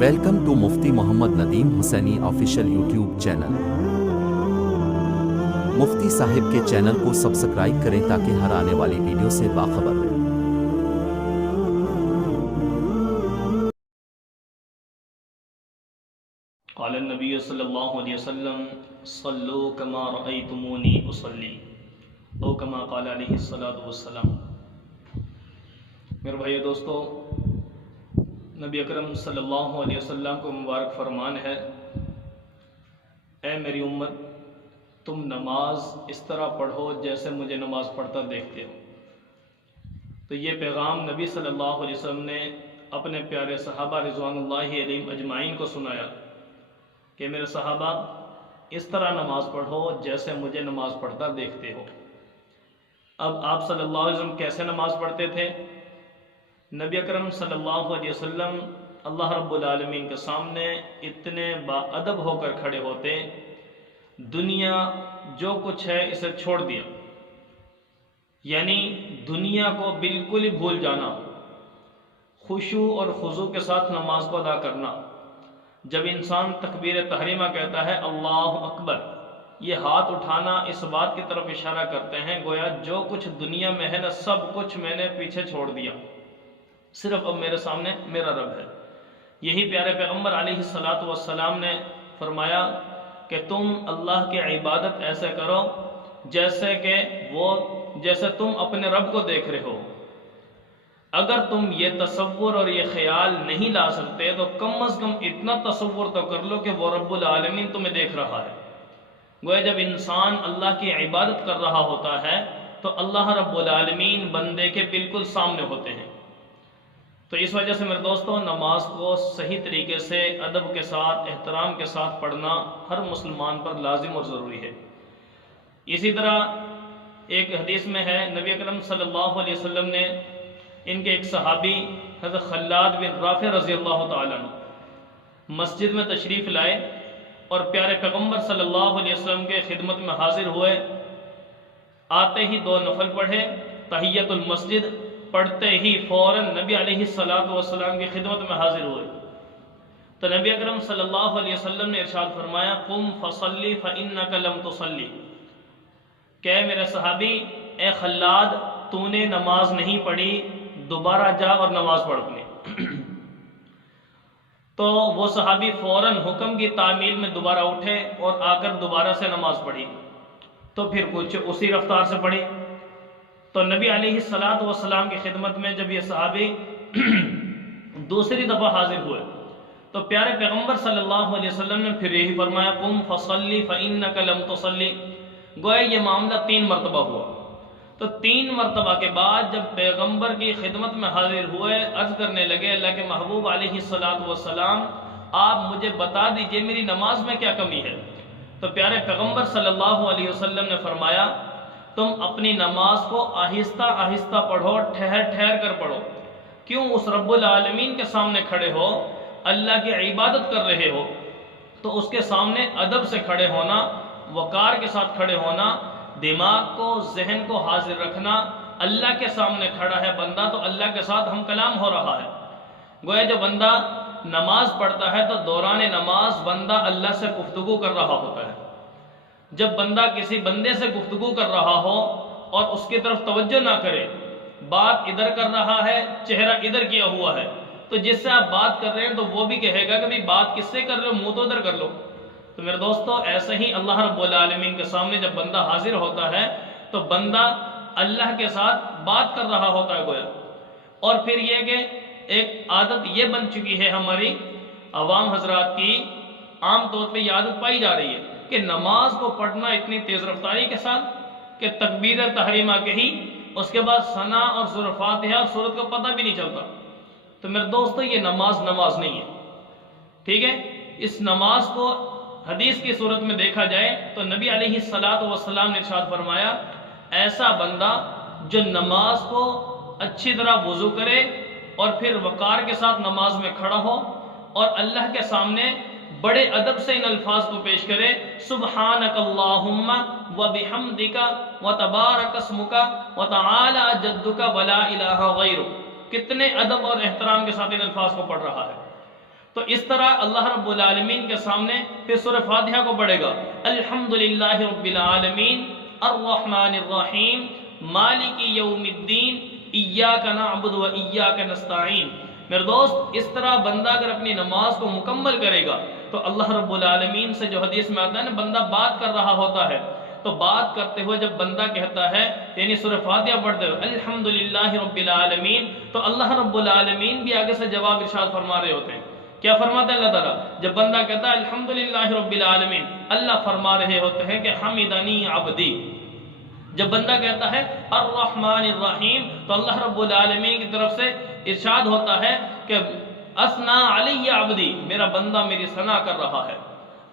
Welcome to Mufti Muhammad Nadeem Hussaini official YouTube channel. Mufti صاحب کے channel کو سبسکرائب کریں تاکہ ہر آنے والی ویڈیو سے باخبر رہیں۔ قال النبی صلی اللہ علیہ وسلم صلو کما رأیتمونی اصلی او کما قال علیہ الصلوۃ والسلام۔ میرے بھائیو دوستو، نبی اکرم صلی اللہ علیہ وسلم کو مبارک فرمان ہے، اے میری امت، تم نماز اس طرح پڑھو جیسے مجھے نماز پڑھتا دیکھتے ہو۔ تو یہ پیغام نبی صلی اللہ علیہ وسلم نے اپنے پیارے صحابہ رضوان اللہ علیہم اجمعین کو سنایا کہ میرے صحابہ اس طرح نماز پڑھو جیسے مجھے نماز پڑھتا دیکھتے ہو۔ اب آپ صلی اللہ علیہ وسلم کیسے نماز پڑھتے تھے؟ نبی اکرم صلی اللہ علیہ وسلم اللہ رب العالمین کے سامنے اتنے باادب ہو کر کھڑے ہوتے، دنیا جو کچھ ہے اسے چھوڑ دیا، یعنی دنیا کو بالکل ہی بھول جانا، خشوع اور خضوع کے ساتھ نماز کو ادا کرنا۔ جب انسان تکبیر تحریمہ کہتا ہے اللہ اکبر، یہ ہاتھ اٹھانا اس بات کی طرف اشارہ کرتے ہیں گویا جو کچھ دنیا میں ہے نا سب کچھ میں نے پیچھے چھوڑ دیا، صرف اب میرے سامنے میرا رب ہے۔ یہی پیارے پیغمبر علیہ الصلوۃ والسلام نے فرمایا کہ تم اللہ کی عبادت ایسے کرو جیسے تم اپنے رب کو دیکھ رہے ہو۔ اگر تم یہ تصور اور یہ خیال نہیں لا سکتے تو کم از کم اتنا تصور تو کر لو کہ وہ رب العالمین تمہیں دیکھ رہا ہے۔ گویا جب انسان اللہ کی عبادت کر رہا ہوتا ہے تو اللہ رب العالمین بندے کے بالکل سامنے ہوتے ہیں۔ تو اس وجہ سے میرے دوستوں، نماز کو صحیح طریقے سے ادب کے ساتھ احترام کے ساتھ پڑھنا ہر مسلمان پر لازم اور ضروری ہے۔ اسی طرح ایک حدیث میں ہے، نبی اکرم صلی اللہ علیہ وسلم نے ان کے ایک صحابی حضرت خلاد بن رافع رضی اللہ تعالیٰ عنہ مسجد میں تشریف لائے اور پیارے پیغمبر صلی اللہ علیہ وسلم کے خدمت میں حاضر ہوئے۔ آتے ہی 2 نفل پڑھے، تحیت المسجد پڑھتے ہی فوراً نبی علیہ الصلوۃ والسلام کی خدمت میں حاضر ہوئے۔ تو نبی اکرم صلی اللہ علیہ وسلم نے ارشاد فرمایا قم فصلی فإنک لم تصلی، کہ میرے صحابی اے خلاد، تو نے نماز نہیں پڑھی، دوبارہ جا اور نماز پڑھ اپنی۔ تو وہ صحابی فوراً حکم کی تعمیل میں دوبارہ اٹھے اور آ کر دوبارہ سے نماز پڑھی، تو پھر کچھ اسی رفتار سے پڑھی۔ تو نبی علیہ الصلوۃ والسلام کی خدمت میں جب یہ صحابی دوسری دفعہ حاضر ہوئے تو پیارے پیغمبر صلی اللہ علیہ وسلم نے پھر یہی فرمایا قم فصلی فإنک لم تصلی۔ گویا یہ معاملہ 3 مرتبہ ہوا۔ تو 3 مرتبہ کے بعد جب پیغمبر کی خدمت میں حاضر ہوئے، عرض کرنے لگے اللہ کے محبوب علیہ الصلوۃ والسلام، آپ مجھے بتا دیجئے میری نماز میں کیا کمی ہے۔ تو پیارے پیغمبر صلی اللہ علیہ وسلم نے فرمایا تم اپنی نماز کو آہستہ آہستہ پڑھو، ٹھہر ٹھہر کر پڑھو۔ کیوں؟ اس رب العالمین کے سامنے کھڑے ہو، اللہ کی عبادت کر رہے ہو، تو اس کے سامنے ادب سے کھڑے ہونا، وقار کے ساتھ کھڑے ہونا، دماغ کو ذہن کو حاضر رکھنا۔ اللہ کے سامنے کھڑا ہے بندہ تو اللہ کے ساتھ ہم کلام ہو رہا ہے۔ گویا جو بندہ نماز پڑھتا ہے تو دوران نماز بندہ اللہ سے گفتگو کر رہا ہوتا ہے۔ جب بندہ کسی بندے سے گفتگو کر رہا ہو اور اس کی طرف توجہ نہ کرے، بات ادھر کر رہا ہے، چہرہ ادھر کیا ہوا ہے، تو جس سے آپ بات کر رہے ہیں تو وہ بھی کہے گا کہ بھئی بات کس سے کر رہے ہو، منہ تو ادھر کر لو۔ تو میرے دوستو، ایسے ہی اللہ رب العالمین کے سامنے جب بندہ حاضر ہوتا ہے تو بندہ اللہ کے ساتھ بات کر رہا ہوتا ہے گویا۔ اور پھر یہ کہ ایک عادت یہ بن چکی ہے ہماری عوام حضرات کی، عام طور پہ یہ عادت پائی جا رہی ہے کہ نماز کو پڑھنا اتنی تیز رفتاری کے ساتھ کہ تکبیر تحریمہ کہی، اس کے بعد ثنا اور سورہ فاتحہ اور سورت کو پتہ بھی نہیں چلتا۔ تو میرے دوستو، یہ نماز نہیں ہے، ٹھیک ہے؟ اس نماز کو حدیث کی صورت میں دیکھا جائے تو نبی علیہ الصلوۃ والسلام نے ارشاد فرمایا ایسا بندہ جو نماز کو اچھی طرح وضو کرے اور پھر وقار کے ساتھ نماز میں کھڑا ہو اور اللہ کے سامنے بڑے ادب سے ان الفاظ کو پیش کرے، سبحانک اللہم وبحمدک وتبارک اسمک وتعالی جدک ولا الہ غیرک۔ کتنے ادب اور احترام کے ساتھ ان الفاظ کو پڑھ رہا ہے۔ تو اس طرح اللہ رب العالمین کے سامنے پھر سورہ فاتحہ کو پڑھے گا، الحمدللہ رب العالمین الرحمن الرحیم مالک یوم الدین ایاک نعبد و ایاک نستعین۔ میرے دوست اس طرح بندہ اگر اپنی نماز کو مکمل کرے گا تو اللہ رب العالمین سے جو حدیث میں آتا ہے نا، بندہ بات کر رہا ہوتا ہے، تو بات کرتے ہوئے جب بندہ کہتا ہے یعنی سورہ فاتحہ پڑھتے ہوئے الحمدللہ رب العالمین، تو اللہ رب العالمین بھی آگے سے جواب ارشاد فرما رہے ہوتے ہیں۔ کیا فرماتا ہے اللہ تعالیٰ؟ جب بندہ کہتا ہے الحمدللہ رب العالمین، اللہ فرما رہے ہوتے ہیں کہ حمدنی عبدی۔ جب بندہ کہتا ہے الرحمن الرحیم، تو اللہ رب العالمین کی طرف سے ارشاد ہوتا ہے کہ اثنا علی عبدی، میرا بندہ میری ثنا کر رہا ہے۔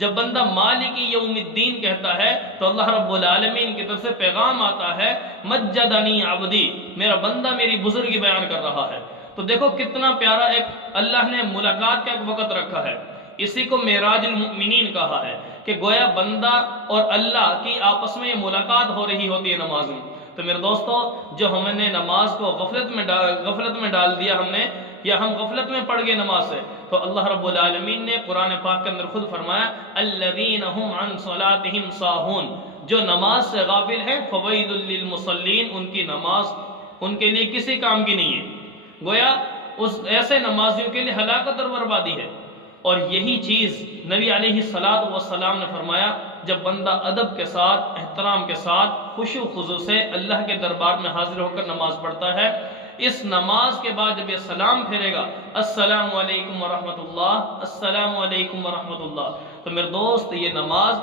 جب بندہ مالک یوم الدین کہتا ہے تو اللہ رب العالمین کی طرف سے پیغام آتا ہے مجدنی عبدی، میرا بندہ میری بزرگی بیان کر رہا ہے۔ تو دیکھو کتنا پیارا ایک اللہ نے ملاقات کا ایک وقت رکھا ہے، اسی کو معراج المؤمنین کہا ہے کہ گویا بندہ اور اللہ کی آپس میں یہ ملاقات ہو رہی ہوتی ہے نماز میں۔ تو میرے دوستو، جو ہم نے نماز کو غفلت میں ڈال دیا ہم نے، یا ہم غفلت میں پڑھ گئے نماز سے، تو اللہ رب العالمین نے قرآن پاک کے اندر خود فرمایا الذین هم عن صلاتهم ساہون، جو نماز سے غافل ہیں فویل للمصلین، ان کی نماز ان کے لیے کسی کام کی نہیں ہے۔ گویا اس ایسے نمازیوں کے لیے ہلاکت اور بربادی ہے۔ اور یہی چیز نبی علیہ السلام نے فرمایا، جب بندہ ادب کے ساتھ، احترام کے ساتھ، خشوع و خضوع سے اللہ کے دربار میں حاضر ہو کر نماز پڑھتا ہے، اس نماز کے بعد جب یہ سلام پھیرے گا السلام علیکم ورحمۃ اللہ، السلام علیکم ورحمۃ اللہ، تو میرے دوست یہ نماز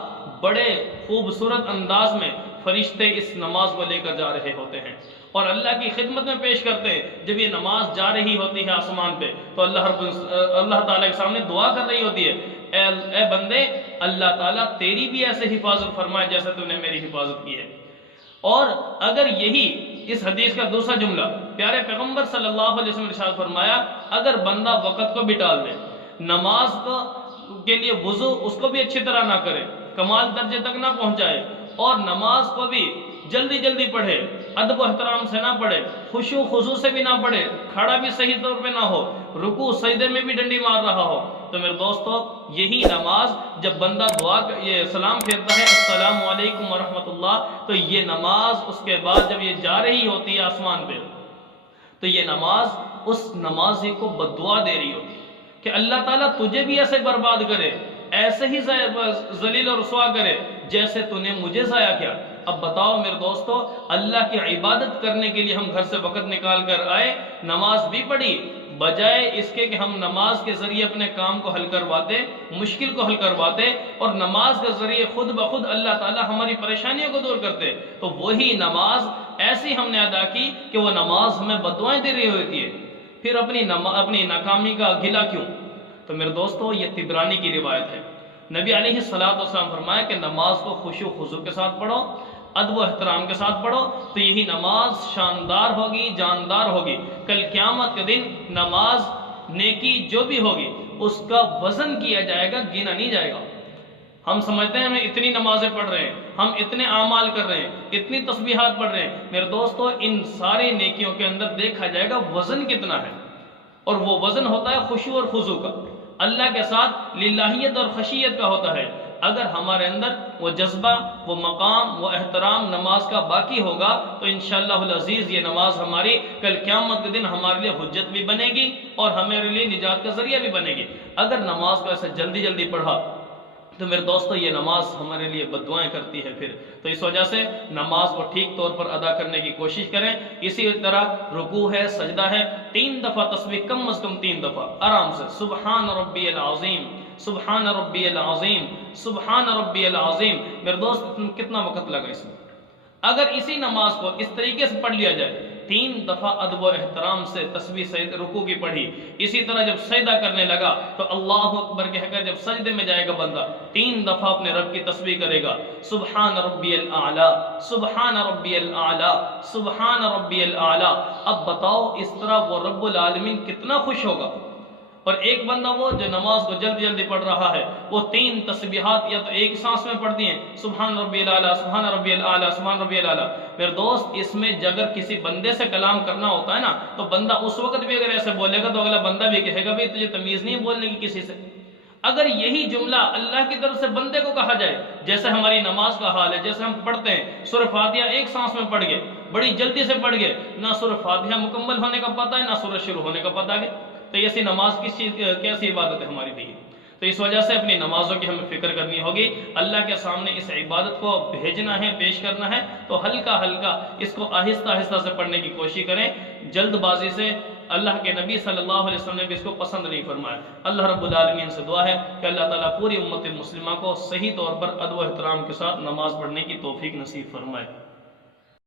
بڑے خوبصورت انداز میں فرشتے اس نماز کو لے کر جا رہے ہوتے ہیں اور اللہ کی خدمت میں پیش کرتے ہیں۔ جب یہ نماز جا رہی ہوتی ہے آسمان پہ تو اللہ تعالیٰ کے سامنے دعا کر رہی ہوتی ہے، اے بندے اللہ تعالیٰ تیری بھی ایسے حفاظت فرمائے جیسے تو نے میری حفاظت کی ہے۔ اور اگر یہی اس حدیث کا دوسرا جملہ پیارے پیغمبر صلی اللہ علیہ وسلم نے ارشاد فرمایا، اگر بندہ وقت کو بھی ٹال دے، نماز کے لیے وضو اس کو بھی اچھی طرح نہ کرے، کمال درجے تک نہ پہنچائے، اور نماز کو بھی جلدی پڑھے، ادب و احترام سے نہ پڑھے، خشوع و خضوع سے بھی نہ پڑھے، کھڑا بھی صحیح طور پہ نہ ہو، رکوع سجدے میں بھی ڈنڈی مار رہا ہو، تو میرے دوستو یہی نماز جب بندہ یہ سلام پھیرتا ہے السلام علیکم ورحمۃ اللہ، تو یہ نماز اس کے بعد جب یہ جا رہی ہوتی ہے آسمان پہ، تو یہ نماز اس نمازی کو بددعا دے رہی ہوتی ہے کہ اللہ تعالیٰ تجھے بھی ایسے برباد کرے، ایسے ہی ذلیل و رسوا کرے جیسے تو نے مجھے ضائع کیا۔ اب بتاؤ میرے دوستو، اللہ کی عبادت کرنے کے لیے ہم گھر سے وقت نکال کر آئے، نماز بھی پڑھی، بجائے اس کے کہ ہم نماز کے ذریعے اپنے کام کو حل کرواتے، مشکل کو حل کرواتے، اور نماز کے ذریعے خود بخود اللہ تعالیٰ ہماری پریشانیوں کو دور کرتے، تو وہی نماز ایسی ہم نے ادا کی کہ وہ نماز ہمیں بددعائیں دے رہی ہوتی ہے۔ پھر اپنی ناکامی کا گلہ کیوں؟ تو میرے دوستو یہ طبرانی کی روایت ہے، نبی علیہ السلام فرمایا کہ نماز کو خشوع و خضوع کے ساتھ پڑھو، ادب و احترام کے ساتھ پڑھو، تو یہی نماز شاندار ہوگی، جاندار ہوگی۔ کل قیامت کے دن نماز نیکی جو بھی ہوگی اس کا وزن کیا جائے گا، گنا نہیں جائے گا۔ ہم سمجھتے ہیں ہم اتنی نمازیں پڑھ رہے ہیں، ہم اتنے اعمال کر رہے ہیں، اتنی تسبیحات پڑھ رہے ہیں، میرے دوستو ان ساری نیکیوں کے اندر دیکھا جائے گا وزن کتنا ہے، اور وہ وزن ہوتا ہے خشوع اور خضوع کا، اللہ کے ساتھ للہیت اور خشیت کا ہوتا ہے۔ اگر ہمارے اندر وہ جذبہ، وہ مقام، وہ احترام نماز کا باقی ہوگا تو انشاءاللہ العزیز یہ نماز ہماری کل قیامت کے دن ہمارے لیے حجت بھی بنے گی اور ہمارے لیے نجات کا ذریعہ بھی بنے گی۔ اگر نماز کو ایسے جلدی پڑھا تو میرے دوستو یہ نماز ہمارے لیے بددعائیں کرتی ہے پھر، تو اس وجہ سے نماز کو ٹھیک طور پر ادا کرنے کی کوشش کریں۔ اسی طرح رکوع ہے، سجدہ ہے، 3 دفعہ تسبیح، کم از کم 3 دفعہ آرام سے، سبحان ربی العظیم، سبحان ربی العظیم، سبحان ربی العظیم۔ میرے دوست کتنا وقت لگا اس میں؟ اگر اسی نماز کو اس طریقے سے پڑھ لیا جائے، 3 دفعہ ادب و احترام سے تسبیح رکوع کی پڑھی، اسی طرح جب سجدہ کرنے لگا تو اللہ اکبر کہہ کر جب سجدے میں جائے گا بندہ 3 دفعہ اپنے رب کی تسبیح کرے گا، سبحان ربی الاعلی، سبحان ربی الاعلی، سبحان ربی الاعلی۔ اب بتاؤ اس طرح وہ رب العالمین کتنا خوش ہوگا، اور ایک بندہ وہ جو نماز کو جلدی جلدی پڑھ رہا ہے، وہ 3 تسبیحات یا تو ایک سانس میں پڑھتی ہیں، سبحان ربی الاعلیٰ، سبحان ربی الاعلیٰ، سبحان ربی الاعلیٰ۔ میرے دوست، اس میں اگر کسی بندے سے کلام کرنا ہوتا ہے نا، تو بندہ اس وقت بھی اگر ایسے بولے گا تو اگلا بندہ بھی کہے گا بھئی تجھے تمیز نہیں بولنے کی کسی سے۔ اگر یہی جملہ اللہ کی طرف سے بندے کو کہا جائے، جیسے ہماری نماز کا حال ہے، جیسے ہم پڑھتے ہیں سورہ فاتحہ ایک سانس میں پڑھ گئے، بڑی جلدی سے پڑھ گئے، نہ سورہ فاتحہ مکمل ہونے کا پتہ ہے نہ سورہ شروع ہونے کا پتہ ہے، تو ایسی نماز کیسی عبادت ہے ہماری بھی؟ تو اس وجہ سے اپنی نمازوں کی ہمیں فکر کرنی ہوگی، اللہ کے سامنے اس عبادت کو بھیجنا ہے، پیش کرنا ہے، تو ہلکا ہلکا اس کو آہستہ آہستہ سے پڑھنے کی کوشش کریں، جلد بازی سے۔ اللہ کے نبی صلی اللہ علیہ وسلم نے بھی اس کو پسند نہیں فرمایا۔ اللہ رب العالمین سے دعا ہے کہ اللہ تعالیٰ پوری امت مسلمہ کو صحیح طور پر ادب و احترام کے ساتھ نماز پڑھنے کی توفیق نصیب فرمائے۔